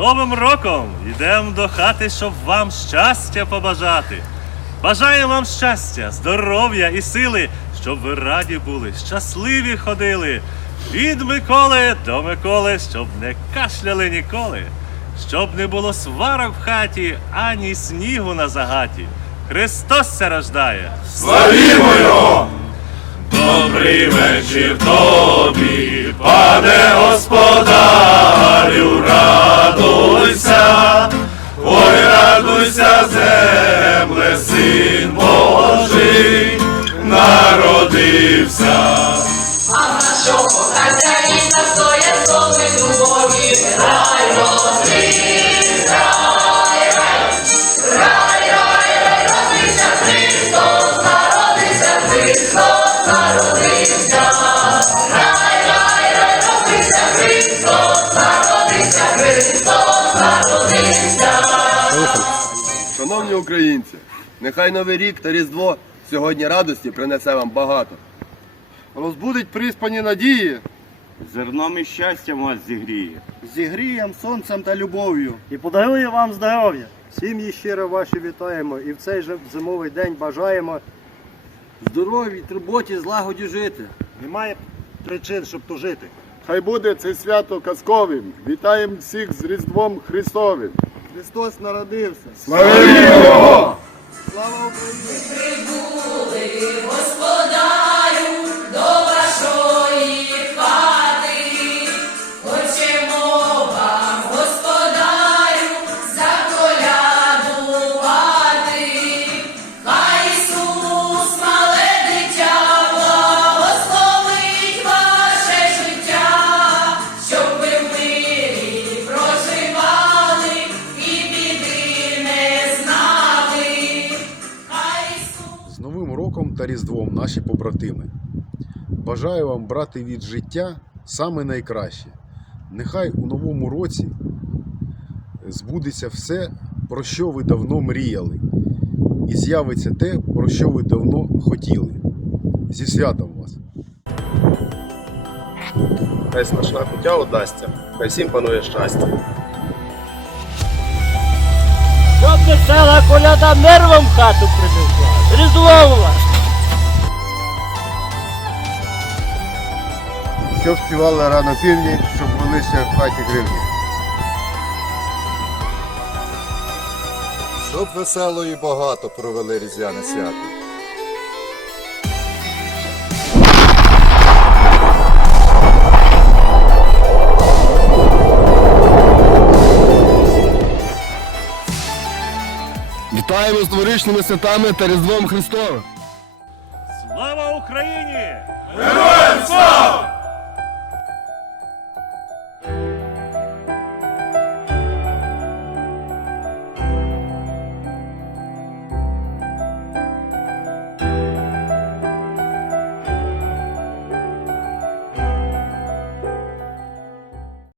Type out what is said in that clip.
Новим роком йдемо до хати, щоб вам щастя побажати. Бажаємо вам щастя, здоров'я і сили, щоб ви раді були, щасливі ходили. Від Миколи до Миколи, щоб не кашляли ніколи, щоб не було сварок в хаті, ані снігу на загаті. Христос ся рождає! Славімо його! Добрий вечір тобі, пане радуйся, земле, син Божий, народився. А нашого хазяїна стоять коли любові, рай розріз, Шановні українці, нехай Новий рік та Різдво сьогодні радості принесе вам багато. Розбудить приспані надії, Зерном і щастям вас зігріє. зігрієм сонцем та любов'ю. і подарує вам здоров'я. Сім'ї щиро ваші вітаємо і в цей же зимовий день бажаємо. Здорові, турботі, злагоді жити. Немає причин, щоб тужити. Хай буде це свято казковим. Вітаємо всіх з Різдвом Христовим. Христос народився. Слава Прибули, господарю, роком та Різдвом наші побратими. Бажаю вам брати від життя саме найкраще. Нехай у новому році збудеться все, про що ви давно мріяли, і з'явиться те, про що ви давно хотіли. Зі святом вас! Хай смачна куття удасться, хай всім панує щастя. Щоб весела коляда нервом в хату принесла. Різдво вас! Щоб співали рано півні, щоб велися в хаті гривні. Щоб весело і багато провели різдвяне свято. Вітаємо з новорічними святами та Різдвом Христовим! Слава Україні! Героям слава!